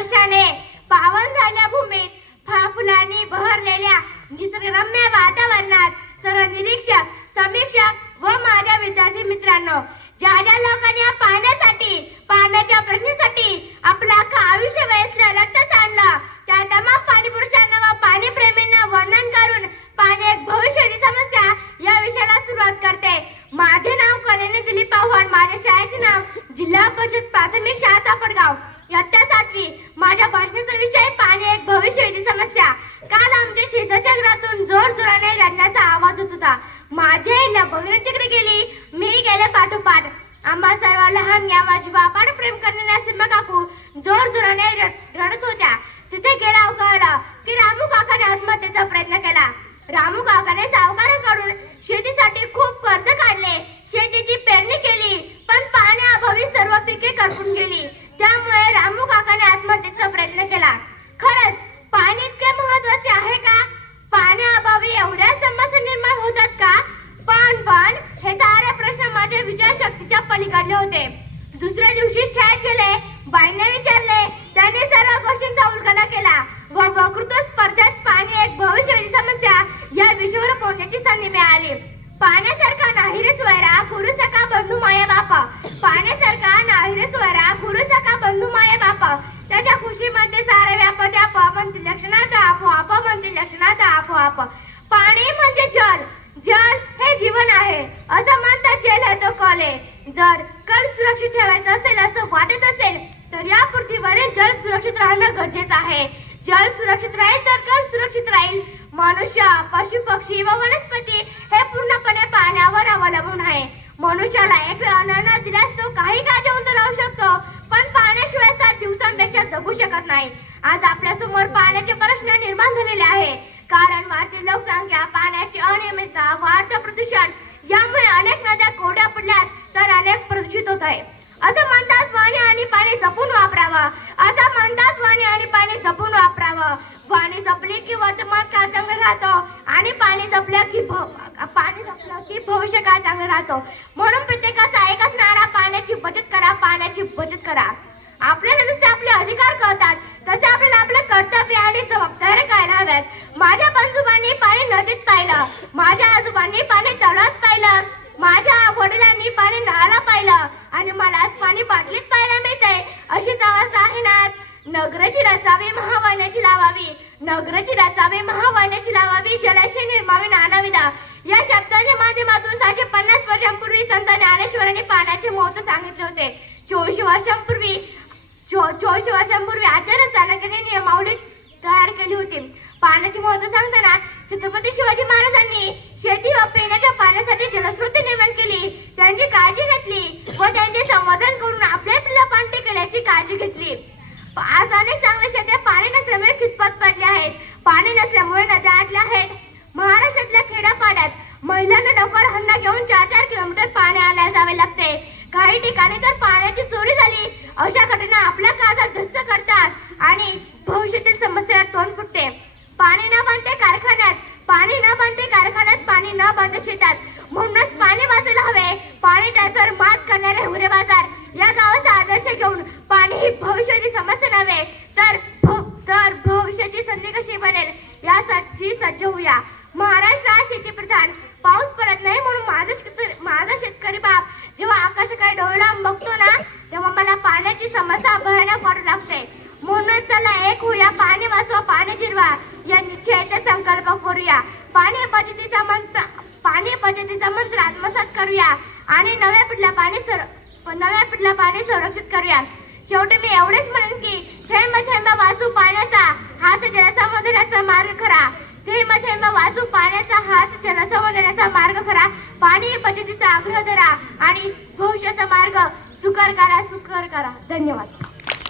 वर्षाने पावन झाल्या भूमीत फळफुलांनी बहरलेल्या निसर्गरम्य वातावरणात सर्व निरीक्षक समीक्षक व माझ्या विद्यार्थी मित्रांनो ज्या ज्या लोकांनी या पाण्यासाठी पाण्याच्या प्रश्नासाठी आपला आयुष्य वेचलं रक्त सांडलं त्या तमाम पाणी पुरुषांना व पाणी प्रेमींना वर्णन करून पाणी एक भविष्याची समस्या या विषयाला सुरुवात करते. माझे नाव कल्याणी दिलीप आव्हाड माझ्या शाळेचे नाव जिल्हा परिषद प्राथमिक शाळा चापडगाव. माझ्या भाषणाचा विषय पाणी एक भविष्याची समस्या. काल आमच्या शेजारच्या घरातून जोर जोराने रडण्याचा आवाज होत होता. माझी आई लपवून तिकडे गेली मी गेले पाठोपाठ. आम्हा सर्व लहान या माझी बापाड प्रेम करणाऱ्या सिंह काकू जोर जोराने रडत होत्या. तिथे गेला कळलं की रामू काकाने आत्महत्येचा प्रयत्न केला. रामू काकाने सावकारांकडून शेतीसाठी खूप कर्ज काढले. शेतीची पेरणी केली पण पाण्याअभावी सर्व पिके करपून गेली. त्यामुळे रामू काकाने आत्महत्येचा प्रयत्न केला खरंच पाणी इतके महत्त्वाचे आहे का पाण्याअभावी एवढ्या समस्या निर्माण होतात का पण पण हे सारे प्रश्न माझ्या विचारशक्तीच्या पलीकडले होते. दुसऱ्या दिवशी शाळेत गेले बाईने विचारले त्याने सर्व गोष्टींचा उलगडा केला. व वक्तृत्व स्पर्धेत पाणी एक भविष्यवाणी समस्या या विषयावर पोहोचण्याची संधी मिळाली. पाण्यासारखा नाही रे स्वरा गुरु सखा बंधू माया बापा. पाण्यासारखा नाही रे स्वरा गुरु सखा बंधू माया बापा. त्याच्या खुशीमध्ये सारे व्यापते आपोआप म्हणतील लक्षणात आपोआप म्हणतील लक्षणात आपोआप. पाणी म्हणजे जल. जल हे जीवन आहे. असं म्हणतात जल तो कॉले. जर सुरक्षित ठेवायचं असेल असं वाटत असेल तर या पृथ्वीवरील जल सुरक्षित राहणं गरजेचं आहे. जल सुरक्षित राहील तर जल सुरक्षित राहील. मनुष्य पशु पक्षी व वनस्पती हे पूर्णपणे पाण्यावर अवलंबून आहे. मनुष्याला एक वेळ अन्न न दिल्यास तो काही काळ जेवण तर राहू शकतो पण पाण्याशिवाय सात दिवसांपेक्षा जगू शकत नाही. आज आपल्यासमोर पाण्याचे प्रश्न निर्माण झालेले आहे कारण वाढती लोकसंख्या पाण्याची अनियमितता वाढतं प्रदूषण यामुळे अनेक नद्या कोरड्या पडल्यात. तर अनेक प्रदूषित होत आहे. असं म्हणतात वाणी आणि पाणी जपून वापरावा. असं म्हणतात वाणी आणि पाणी जपून वापरावं. वाणी जपली की वर्तमान काळ चांगलं राहतो आणि पाणी जपलं की पाणी जपलं की भविष्य काळ चांगलं राहतो. म्हणून प्रत्येकाचा एक असणारा पाण्याची बचत करा पाण्याची बचत करा. आपल्याला जसे आपले अधिकार कळतात तसे आपल्याला आपलं कर्तव्य आणि जबाबदाऱ्या कळायला हव्यात माझ्या पंजोबांनी पाणी नदीत पाहिलं माझ्या आजोबांनी पाणी तळात पाहिलं माझ्या वडिलांनी पाणी नळाला पाहिलं आणि मला आज पाणी बाटलीत पाहायला मिळतंय अशीच आवाज आहे ना आज नगराची चावे महावाण्याची लावावी. नगराची रचावी महावाण्याची लावावी. जलाशय निर्मावे नानाविदा या शब्दाच्या माध्यमातून सहाशे पन्नास वर्षांपूर्वी संत ज्ञानेश्वरांनी पाण्याचे महत्त्व सांगितले होते. चोवीस वर्षांपूर्वी चो चोवीस वर्षांपूर्वी आचार्य चाणक्याने नियमावली तयार केली होती. पाण्याचे महत्त्व सांगताना छत्रपती शिवाजी महाराजांनी शेती व पिण्याच्या पाण्यासाठी जलस्रोत निर्माण केली. त्यांची काळजी घेतली व त्यांचे संवर्धन करून आपल्या पिल्ला पाणी केल्याची काळजी घेतली. आज अनेक चांगल्या शेत्या पाणी नसल्यामुळे खितपत पडले आहेत. पाणी नसल्यामुळे नद्या आटल्या आहेत. महाराष्ट्रातल्या खेड्यापाड्यात महिलांना लवकर हन्ना घेऊन चार चार किलोमीटर पाणी आणायला जावे लागते. काही ठिकाणी तर पाण्याची चोरी झाली. अशा घटना आपल्या काळात धस्स करतात आणि भविष्यातील समस्येला तोंड फुटते पाणी न बांधते कारखान्यात पाणी न बांधते कारखान्यात पाणी न बांधते शेतात म्हणूनच पाणी वाचायला हवे पाणी टंचाईवर मात करणारे हुरे बाजार या गावाचा आदर्श घेऊन पाणी ही भविष्याची समस्या नव्हे तर भ- तर भविष्याची संधी कशी बनेल यासाठी सज्ज महाराष्ट्र हा शेती प्रधान पाऊस पडत नाही म्हणून माझा शेतकरी माझा शेतकरी बाप जेव्हा आकाशाकडे डोळे लावून बघतो ना तेव्हा मला पाण्याची समस्या भयानक वाटू लागते. म्हणून चला एक होऊया पाणी वाचवा पाणी जिरवा. या निश्चयाचा संकल्प करूया. पाणी बचतीचा मंत्र पाणी बचतीचा मंत्र आत्मसात करूया. आणि नव्या पिढीला पाणी सर नव्या पिढीला पाणी संरक्षित करूया. शेवटी मी एवढेच म्हणेन की थेंब थेंब वाचू पाण्याचा. हाच जलसंवर्धनाचा मार्ग खरा. नदीमध्ये थेंब वाचू पाण्याचा हाच जलसंवर्धनाचा मार्ग करा. पाणी बचतीचा आग्रह धरा आणि भविष्याचा मार्ग सुकर करा सुकर करा. धन्यवाद.